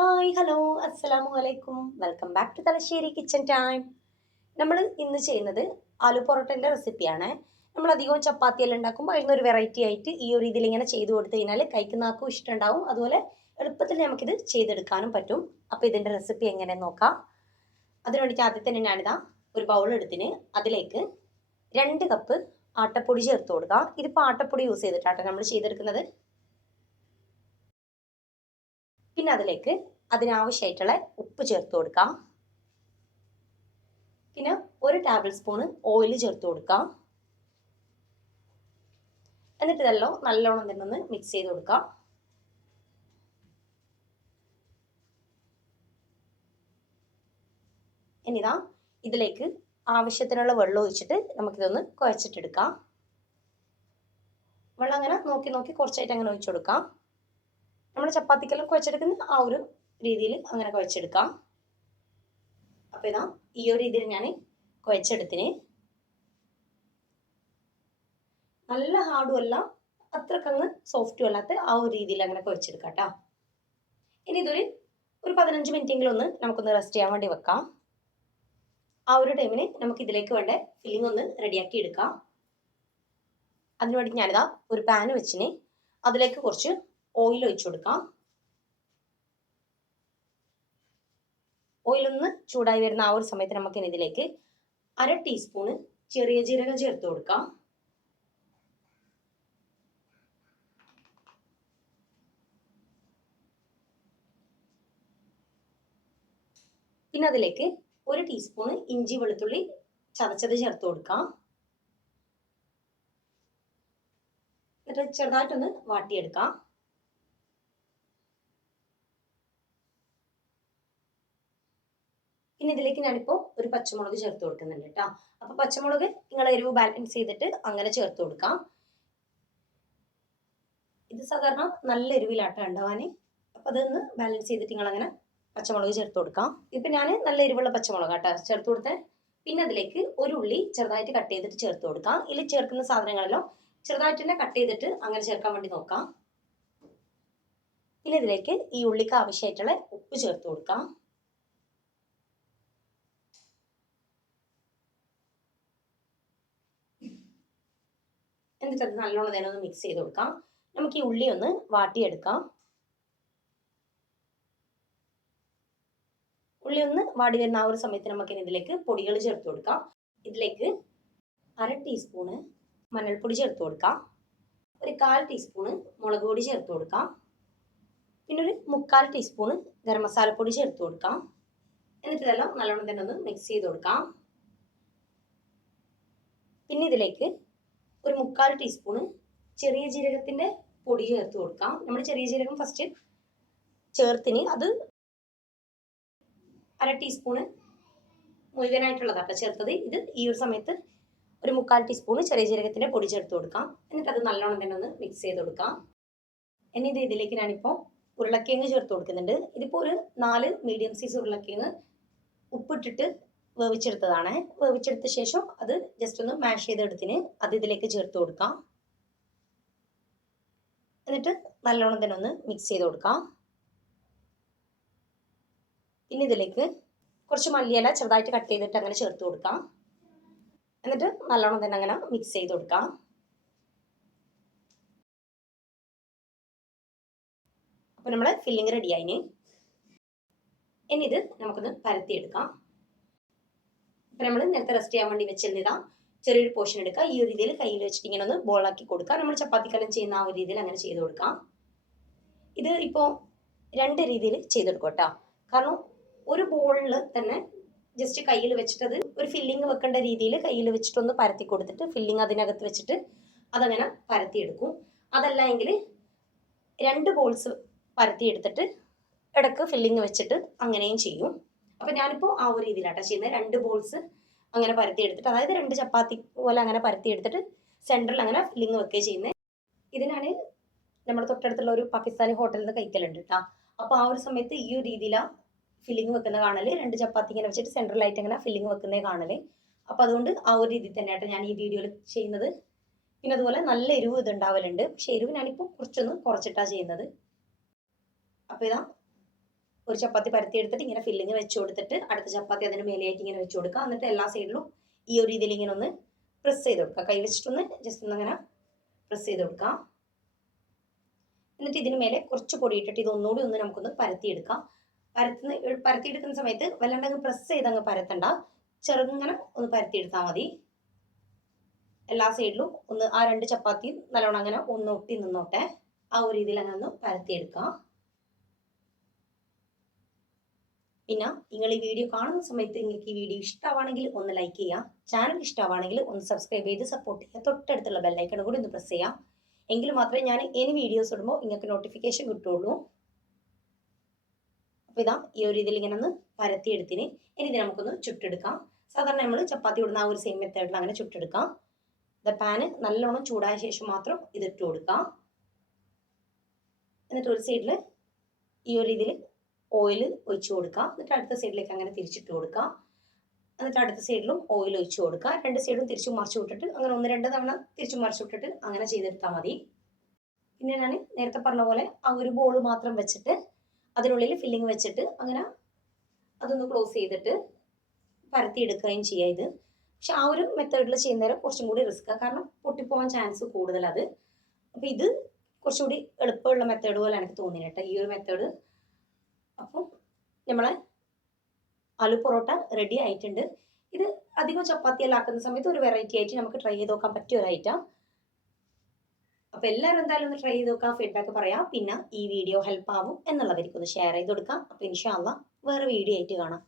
Hi hello അസ്സലാമു അലൈക്കും welcome back to Thalassery kitchen time നമ്മൾ ഇന്ന് ചെയ്യുന്നത് ആലു പൊറോട്ടന്റെ റെസിപ്പിയാണ് നമ്മൾ അധികവും ചപ്പാത്തി എല്ലാം ഉണ്ടാക്കുമ്പോൾ അതിൽ ഒരു വെറൈറ്റി ആയിട്ട് ഈ ഒരു രീതിയിൽ ഇങ്ങനെ ചെയ്തു കൊടുത്തു കഴിഞ്ഞാൽ കഴിക്കുന്നവർക്കും ഇഷ്ടമുണ്ടാവും അതുപോലെ എളുപ്പത്തിൽ നമുക്കിത് ചെയ്തെടുക്കാനും പറ്റും. അപ്പോൾ ഇതിന്റെ റെസിപ്പി എങ്ങനെ നോക്കാം. അതിന് ആദ്യം തന്നെ ഞാനിതാ ഒരു ബൗൾ എടുത്തിന് അതിലേക്ക് രണ്ട് കപ്പ് ആട്ടപ്പൊടി ചേർത്ത് കൊടുക്കുക ഇതിപ്പോൾ ആട്ടപ്പൊടി യൂസ് ചെയ്തിട്ടാട്ടോ നമ്മൾ ചെയ്തെടുക്കുന്നത്. പിന്നെ അതിലേക്ക് അതിനാവശ്യമായിട്ടുള്ള ഉപ്പ് ചേർത്ത് കൊടുക്കാം. പിന്നെ ഒരു ടേബിൾ സ്പൂണ് ഓയിൽ ചേർത്ത് കൊടുക്കാം. എന്നിട്ട് ഇതെല്ലാം നല്ലോണം തന്നെ ഒന്ന് മിക്സ് ചെയ്ത് കൊടുക്കാം. ഇനിതാ ഇതിലേക്ക് ആവശ്യത്തിനുള്ള വെള്ളം ഒഴിച്ചിട്ട് നമുക്കിതൊന്ന് കുഴച്ചിട്ടെടുക്കാം. വെള്ളം അങ്ങനെ നോക്കി നോക്കി കുറച്ചായിട്ട് അങ്ങനെ ഒഴിച്ചു കൊടുക്കാം. നമ്മൾ ചപ്പാത്തിക്കെല്ലാം കുഴച്ചെടുക്കുന്ന ആ ഒരു രീതിയിൽ അങ്ങനെ കുഴച്ചെടുക്കാം. അപ്പോൾ ഇതാ ഈ ഒരു രീതിയിൽ ഞാൻ കുഴച്ചെടുത്തിന്. നല്ല ഹാർഡും അല്ല അത്രക്കങ്ങ് സോഫ്റ്റും അല്ലാത്ത ആ ഒരു രീതിയിൽ അങ്ങനെ കുഴച്ചെടുക്കാം കേട്ടോ ഇനി ഇതൊരു ഒരു പതിനഞ്ച് മിനിറ്റെങ്കിലും ഒന്ന് നമുക്കൊന്ന് റെസ്റ്റ് ചെയ്യാൻ വേണ്ടി വെക്കാം. ആ ഒരു ടൈമിന് നമുക്ക് ഇതിലേക്ക് വേണ്ട ഫില്ലിംഗ് ഒന്ന് റെഡിയാക്കി എടുക്കാം. അതിനുവേണ്ടി ഞാനിതാ ഒരു പാൻ വെച്ചിന് അതിലേക്ക് കുറച്ച് ഓയിൽ ഒഴിച്ചു കൊടുക്കാം. ഓയിലൊന്ന് ചൂടായി വരുന്ന ആ ഒരു സമയത്ത് നമുക്ക് ഇതിലേക്ക് അര ടീസ്പൂണ് ചെറിയ ജീരകം ചേർത്ത് കൊടുക്കാം. പിന്നെ അതിലേക്ക് ഒരു ടീസ്പൂണ് ഇഞ്ചി വെളുത്തുള്ളി ചതച്ചത് ചേർത്ത് കൊടുക്കാം. എന്നിട്ട് ചെറുതായിട്ടൊന്ന് വാട്ടിയെടുക്കാം. പിന്നെ ഇതിലേക്ക് ഞാനിപ്പോൾ ഒരു പച്ചമുളക് ചേർത്ത് കൊടുക്കുന്നുണ്ട് കേട്ടോ. അപ്പോൾ പച്ചമുളക് നിങ്ങൾ എരിവ് ബാലൻസ് ചെയ്തിട്ട് അങ്ങനെ ചേർത്ത് കൊടുക്കാം. ഇത് സാധാരണ നല്ല എരിവിലാട്ടം ഉണ്ടാവാൻ അപ്പോൾ അതൊന്ന് ബാലൻസ് ചെയ്തിട്ട് നിങ്ങൾ അങ്ങനെ പച്ചമുളക് ചേർത്ത് കൊടുക്കാം. ഇപ്പം ഞാൻ നല്ല എരിവുള്ള പച്ചമുളക് കേട്ടോ ചേർത്ത് കൊടുത്തേ. പിന്നെ അതിലേക്ക് ഒരു ഉള്ളി ചെറുതായിട്ട് കട്ട് ചെയ്തിട്ട് ചേർത്ത് കൊടുക്കാം. ഇതിൽ ചേർക്കുന്ന സാധനങ്ങളെല്ലാം ചെറുതായിട്ട് തന്നെ കട്ട് ചെയ്തിട്ട് അങ്ങനെ ചേർക്കാൻ വേണ്ടി നോക്കാം. പിന്നെ ഇതിലേക്ക് ഈ ഉള്ളിക്ക് ആവശ്യമായിട്ടുള്ള ഉപ്പ് ചേർത്ത് കൊടുക്കാം. എന്നിട്ട് അത് നല്ലോണം തന്നെ ഒന്ന് മിക്സ് ചെയ്ത് കൊടുക്കാം. നമുക്ക് ഈ ഉള്ളി ഒന്ന് വാട്ടിയെടുക്കാം. ഉള്ളി ഒന്ന് വാടി വരുന്ന ആ ഒരു സമയത്ത് നമുക്ക് ഇതിലേക്ക് പൊടികൾ ചേർത്ത് കൊടുക്കാം. ഇതിലേക്ക് അര ടീസ്പൂണ് മഞ്ഞൾപ്പൊടി ചേർത്ത് കൊടുക്കാം. ഒരു കാൽ ടീസ്പൂണ് മുളക് പൊടി ചേർത്ത് കൊടുക്കാം. പിന്നെ ഒരു മുക്കാൽ ടീസ്പൂണ് ഗരം മസാലപ്പൊടി ചേർത്ത് കൊടുക്കാം. എന്നിട്ട് ഇതെല്ലാം നല്ലോണം തന്നെ ഒന്ന് മിക്സ് ചെയ്ത് കൊടുക്കാം. പിന്നെ ഇതിലേക്ക് ഒരു മുക്കാൽ ടീസ്പൂണ് ചെറിയ ജീരകത്തിന്റെ പൊടി ചേർത്ത് കൊടുക്കാം. നമ്മൾ ചെറിയ ജീരകം ഫസ്റ്റ് ചേർത്തിന്. അത് അര ടീസ്പൂണ് മുഴുവനായിട്ടുള്ളതാണ് ചേർത്തത്. ഇത് ഈ ഒരു സമയത്ത് ഒരു മുക്കാൽ ടീസ്പൂണ് ചെറിയ ജീരകത്തിന്റെ പൊടി ചേർത്ത് കൊടുക്കാം. എന്നിട്ട് അത് നല്ലോണം തന്നെ ഒന്ന് മിക്സ് ചെയ്ത് കൊടുക്കാം. ഇനി ഇത് ഇതിലേക്ക് ഞാനിപ്പോൾ ഉരുളക്കിഴങ്ങ് ചേർത്ത് കൊടുക്കുന്നുണ്ട്. ഇതിപ്പോൾ ഒരു നാല് മീഡിയം സൈസ് ഉരുളക്കിഴങ്ങ് ഉപ്പിട്ടിട്ട് വേവിച്ചെടുത്തതാണ്. വേവിച്ചെടുത്ത ശേഷം അത് ജസ്റ്റ് ഒന്ന് മാഷ് ചെയ്തെടുത്തിന് അത് ഇതിലേക്ക് ചേർത്ത് കൊടുക്കാം. എന്നിട്ട് നല്ലോണം തന്നെ ഒന്ന് മിക്സ് ചെയ്ത് കൊടുക്കാം. പിന്നെ ഇതിലേക്ക് കുറച്ച് മല്ലിയില ചെറുതായിട്ട് കട്ട് ചെയ്തിട്ട് അങ്ങനെ ചേർത്ത് കൊടുക്കാം. എന്നിട്ട് നല്ലോണം തന്നെ അങ്ങനെ മിക്സ് ചെയ്ത് കൊടുക്കാം. അപ്പോൾ നമ്മൾ ഫില്ലിങ് റെഡി ആയിന്. ഇനി ഇത് നമുക്കൊന്ന് പരത്തിയെടുക്കാം. അപ്പം നമ്മൾ നേരത്തെ റെസ്റ്റ് ചെയ്യാൻ വേണ്ടി വെച്ചിരുന്നതാ. ചെറിയൊരു പോർഷൻ എടുക്കുക. ഈ ഒരു രീതിയിൽ കയ്യിൽ വെച്ചിട്ട് ഇങ്ങനെ ഒന്ന് ബോളാക്കി കൊടുക്കുക. നമ്മൾ ചപ്പാത്തിക്കലം ചെയ്യുന്ന ആ ഒരു രീതിയിൽ അങ്ങനെ ചെയ്ത് കൊടുക്കാം ഇത് ഇപ്പോൾ രണ്ട് രീതിയിൽ ചെയ്തെടുക്കും കേട്ടോ. കാരണം ഒരു ബോളിൽ തന്നെ ജസ്റ്റ് കയ്യിൽ വെച്ചിട്ട് അത് ഒരു ഫില്ലിങ് വെക്കേണ്ട രീതിയിൽ കയ്യിൽ വെച്ചിട്ടൊന്ന് പരത്തി കൊടുത്തിട്ട് ഫില്ലിങ് അതിനകത്ത് വെച്ചിട്ട് അതങ്ങനെ പരത്തിയെടുക്കും. അതല്ല എങ്കിൽ രണ്ട് ബോൾസ് പരത്തിയെടുത്തിട്ട് ഇടയ്ക്ക് ഫില്ലിങ് വെച്ചിട്ട് അങ്ങനെയും ചെയ്യും. അപ്പം ഞാനിപ്പോൾ ആ ഒരു രീതിയിലാട്ടോ ചെയ്യുന്നത് രണ്ട് ബോൾസ് അങ്ങനെ പരത്തി എടുത്തിട്ട് അതായത് രണ്ട് ചപ്പാത്തി പോലെ അങ്ങനെ പരത്തി എടുത്തിട്ട് സെന്ററിൽ അങ്ങനെ ഫില്ലിങ് വെക്കുകയും ചെയ്യുന്നത് ഇതിനാണ് നമ്മുടെ തൊട്ടടുത്തുള്ള ഒരു പാകിസ്ഥാനി ഹോട്ടലിൽ നിന്ന് കഴിക്കലുണ്ട് കേട്ടോ അപ്പോൾ ആ ഒരു സമയത്ത് ഈ ഒരു രീതിയിലാണ് ഫില്ലിങ് വെക്കുന്ന കാണൽ. രണ്ട് ചപ്പാത്തി ഇങ്ങനെ വെച്ചിട്ട് സെൻട്രലായിട്ട് ഇങ്ങനെ ഫില്ലിങ് വെക്കുന്നേ കാണൽ. അപ്പോൾ അതുകൊണ്ട് ആ ഒരു രീതിയിൽ തന്നെയായിട്ട് ഞാൻ ഈ വീഡിയോയിൽ ചെയ്യുന്നത്. പിന്നെ അതുപോലെ നല്ല എരിവ് ഇത് ഉണ്ടാവലുണ്ട് പക്ഷേ എരിവ് ഞാനിപ്പോൾ കുറച്ചൊന്ന് കുറച്ചിട്ടാണ് ചെയ്യുന്നത്. അപ്പോൾ ഇതാ ഒരു ചപ്പാത്തി പരത്തി എടുത്തിട്ട് ഇങ്ങനെ ഫില്ലിങ് വെച്ച് കൊടുത്തിട്ട് അടുത്ത ചപ്പാത്തി അതിന് മേലെയായിട്ട് ഇങ്ങനെ വെച്ച് കൊടുക്കുക. എന്നിട്ട് എല്ലാ സൈഡിലും ഈ ഒരു രീതിയിൽ ഇങ്ങനെ ഒന്ന് പ്രസ് ചെയ്ത് കൊടുക്കുക. കൈ വെച്ചിട്ടൊന്ന് ജസ്റ്റ് ഒന്ന് അങ്ങനെ പ്രസ് ചെയ്ത് കൊടുക്കാം എന്നിട്ട് ഇതിന് മേലെ കുറച്ച് പൊടി ഇട്ടിട്ട് ഇതൊന്നുകൂടി ഒന്ന് നമുക്കൊന്ന് പരത്തിയെടുക്കാം. പരത്തുന്ന പരത്തിയെടുക്കുന്ന സമയത്ത് വല്ലാണ്ട് അങ്ങ് പ്രസ് ചെയ്ത് അങ്ങ് പരത്തണ്ട. ചെറുങ്ങനെ ഒന്ന് പരത്തിയെടുത്താൽ മതി. എല്ലാ സൈഡിലും ഒന്ന് ആ രണ്ട് ചപ്പാത്തിയും നല്ലോണം അങ്ങനെ ഒന്ന് ഒട്ടി നിന്നോട്ടെ. ആ ഒരു രീതിയിൽ അങ്ങനെ ഒന്ന് പരത്തിയെടുക്കാം. പിന്നെ നിങ്ങൾ ഈ വീഡിയോ കാണുന്ന സമയത്ത് നിങ്ങൾക്ക് ഈ വീഡിയോ ഇഷ്ടമാണെങ്കിൽ ഒന്ന് ലൈക്ക് ചെയ്യാം ചാനൽ ഇഷ്ടമാണെങ്കിൽ ഒന്ന് സബ്സ്ക്രൈബ് ചെയ്ത് സപ്പോർട്ട് ചെയ്യുക. തൊട്ടടുത്തുള്ള ബെല്ലൈക്കൺ കൂടി ഒന്ന് പ്രസ് ചെയ്യാം എങ്കിൽ മാത്രമേ ഞാൻ ഇനി വീഡിയോസ് ഇടുമ്പോൾ നിങ്ങൾക്ക് നോട്ടിഫിക്കേഷൻ കിട്ടുള്ളൂ അപ്പോൾ ഇതാ ഈ ഒരു ഇതിൽ ഇങ്ങനെ ഒന്ന് പരത്തിയെടുത്തിന്. ഇനി ഇത് നമുക്കൊന്ന് ചുട്ടെടുക്കാം. സാധാരണ നമ്മൾ ചപ്പാത്തി ഇടുന്ന ആ ഒരു സെയിം മെത്തേഡിൽ അങ്ങനെ ചുട്ടെടുക്കാം. ഇത് പാന് നല്ലോണം ചൂടായ ശേഷം മാത്രം ഇതിട്ട് കൊടുക്കാം. എന്നിട്ട് ഒരു സൈഡിൽ ഈ ഒരു രീതിയിൽ ഓയിൽ ഒഴിച്ച് കൊടുക്കുക. എന്നിട്ട് അടുത്ത സൈഡിലേക്ക് അങ്ങനെ തിരിച്ചിട്ട് കൊടുക്കുക. എന്നിട്ട് അടുത്ത സൈഡിലും ഓയിൽ ഒഴിച്ച് കൊടുക്കുക. രണ്ട് സൈഡും തിരിച്ചു മറിച്ചു വിട്ടിട്ട് അങ്ങനെ ഒന്ന് രണ്ട് തവണ തിരിച്ചു മറിച്ചു വിട്ടിട്ട് അങ്ങനെ ചെയ്തെടുത്താൽ മതി. പിന്നെ ഞാൻ നേരത്തെ പറഞ്ഞ പോലെ ആ ഒരു ബോൾ മാത്രം വെച്ചിട്ട് അതിനുള്ളിൽ ഫില്ലിങ് വെച്ചിട്ട് അങ്ങനെ അതൊന്ന് ക്ലോസ് ചെയ്തിട്ട് പരത്തിയെടുക്കുകയും ചെയ്യുക ഇത്. പക്ഷെ ആ ഒരു മെത്തേഡിൽ ചെയ്യുന്നേരം കുറച്ചും കൂടി റിസ്ക്കാണ് കാരണം പൊട്ടിപ്പോകാൻ ചാൻസ് കൂടുതലത് അപ്പോൾ ഇത് കുറച്ചുകൂടി എളുപ്പമുള്ള മെത്തേഡ് പോലെ എനിക്ക് തോന്നിയിട്ടോ ഈ ഒരു മെത്തേഡ് അപ്പം നമ്മളെ ആലു പൊറോട്ട റെഡി ആയിട്ടുണ്ട്. ഇത് അധികം ചപ്പാത്തി എല്ലാം ആക്കുന്ന സമയത്ത് ഒരു വെറൈറ്റി ആയിട്ട് നമുക്ക് ട്രൈ ചെയ്ത് നോക്കാൻ പറ്റിയ ഒരു ഐറ്റം അപ്പോൾ എല്ലാവരും എന്തായാലും ഒന്ന് ട്രൈ ചെയ്ത് നോക്കാം ഫീഡ്ബാക്ക് പറയാം. പിന്നെ ഈ വീഡിയോ ഹെൽപ്പ് ആവും എന്നുള്ളവർക്ക് ഒന്ന് ഷെയർ ചെയ്ത് കൊടുക്കാം. അപ്പോൾ ഇൻഷാല്ല വേറെ വീഡിയോ ആയിട്ട് കാണാം.